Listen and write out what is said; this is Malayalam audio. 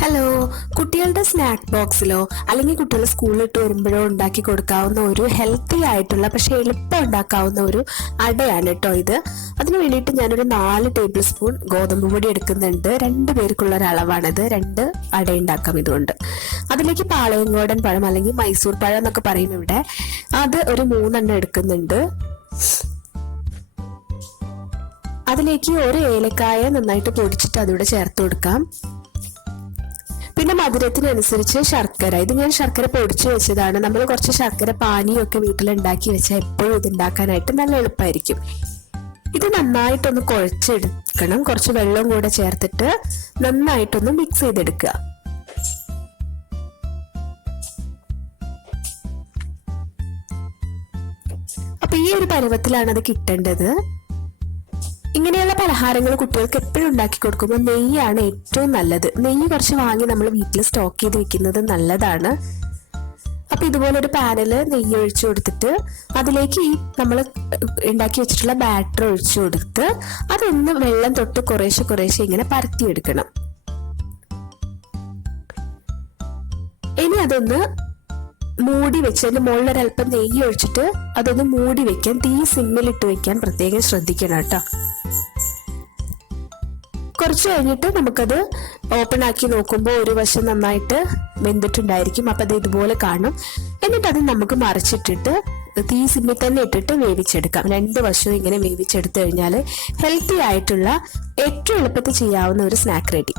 ഹലോ, കുട്ടികളുടെ സ്നാക്ക് ബോക്സിലോ അല്ലെങ്കിൽ കുട്ടികൾ സ്കൂളിൽ ഇട്ട് വരുമ്പോഴോ ഉണ്ടാക്കി കൊടുക്കാവുന്ന ഒരു ഹെൽത്തി ആയിട്ടുള്ള പക്ഷെ എളുപ്പം ഉണ്ടാക്കാവുന്ന ഒരു അടയാണ് കേട്ടോ ഇത്. അതിന് വേണ്ടിയിട്ട് ഞാനൊരു 4 ടേബിൾ സ്പൂൺ ഗോതമ്പ് പൊടി എടുക്കുന്നുണ്ട്. 2 പേർക്കുള്ള ഒരു അളവാണിത്. 2 അട ഉണ്ടാക്കാം ഇതുകൊണ്ട്. അതിലേക്ക് പാളയംകോടൻ പഴം അല്ലെങ്കിൽ മൈസൂർ പഴം എന്നൊക്കെ പറയും ഇവിടെ, അത് ഒരു 3 എണ്ണം എടുക്കുന്നുണ്ട്. അതിലേക്ക് ഒരു ഏലക്കായ നന്നായിട്ട് പൊടിച്ചിട്ട് അതിവിടെ ചേർത്ത് കൊടുക്കാം. പിന്നെ മധുരത്തിനനുസരിച്ച് ശർക്കര. ഇത് ഞാൻ ശർക്കര പൊടിച്ചു വെച്ചതാണ്. നമ്മൾ കുറച്ച് ശർക്കര പാനിയൊക്കെ വീട്ടിലുണ്ടാക്കി വെച്ചാൽ എപ്പോഴും ഇത് ഉണ്ടാക്കാനായിട്ട് നല്ല എളുപ്പമായിരിക്കും. ഇത് നന്നായിട്ടൊന്ന് കുഴച്ചെടുക്കണം. കുറച്ച് വെള്ളം കൂടെ ചേർത്തിട്ട് നന്നായിട്ടൊന്ന് മിക്സ് ചെയ്തെടുക്കുക. അപ്പൊ ഈ ഒരു പരുവത്തിലാണ് അത് കിട്ടേണ്ടത്. ഇങ്ങനെയുള്ള പലഹാരങ്ങൾ കുട്ടികൾക്ക് എപ്പോഴും ഉണ്ടാക്കി കൊടുക്കുമ്പോൾ നെയ്യാണ് ഏറ്റവും നല്ലത്. നെയ്യ് കുറച്ച് വാങ്ങി നമ്മൾ വീട്ടിൽ സ്റ്റോക്ക് ചെയ്ത് വെക്കുന്നത് നല്ലതാണ്. അപ്പൊ ഇതുപോലെ ഒരു പാനില് നെയ്യ് ഒഴിച്ചു കൊടുത്തിട്ട് അതിലേക്ക് ഈ നമ്മൾ ഉണ്ടാക്കി വെച്ചിട്ടുള്ള ബാറ്റർ ഒഴിച്ചു കൊടുത്ത് അതൊന്ന് വെള്ളം തൊട്ട് കുറേശ്ശെ ഇങ്ങനെ പരത്തിയെടുക്കണം. ഇനി അതൊന്ന് മൂടി വെച്ച് അതിന്റെ മുകളിൽ ഒരല്പം നെയ്യ് ഒഴിച്ചിട്ട് അതൊന്ന് മൂടി വെക്കാൻ, തീ സിമ്മിലിട്ട് വെക്കാൻ പ്രത്യേകം ശ്രദ്ധിക്കണം കേട്ടോ. കുറച്ച് കഴിഞ്ഞിട്ട് നമുക്കത് ഓപ്പൺ ആക്കി നോക്കുമ്പോൾ ഒരു വശം നന്നായിട്ട് വെന്തിട്ടുണ്ടായിരിക്കും. അപ്പൊ അത് ഇതുപോലെ കാണും. എന്നിട്ട് അത് നമുക്ക് മറിച്ചിട്ടിട്ട് തീ സിമ്മിൽ തന്നെ ഇട്ടിട്ട് വേവിച്ചെടുക്കാം. 2 വശവും ഇങ്ങനെ വേവിച്ചെടുത്തു കഴിഞ്ഞാൽ ഹെൽത്തി ആയിട്ടുള്ള ഏറ്റവും എളുപ്പത്തിൽ ചെയ്യാവുന്ന ഒരു സ്നാക്ക് റെഡി.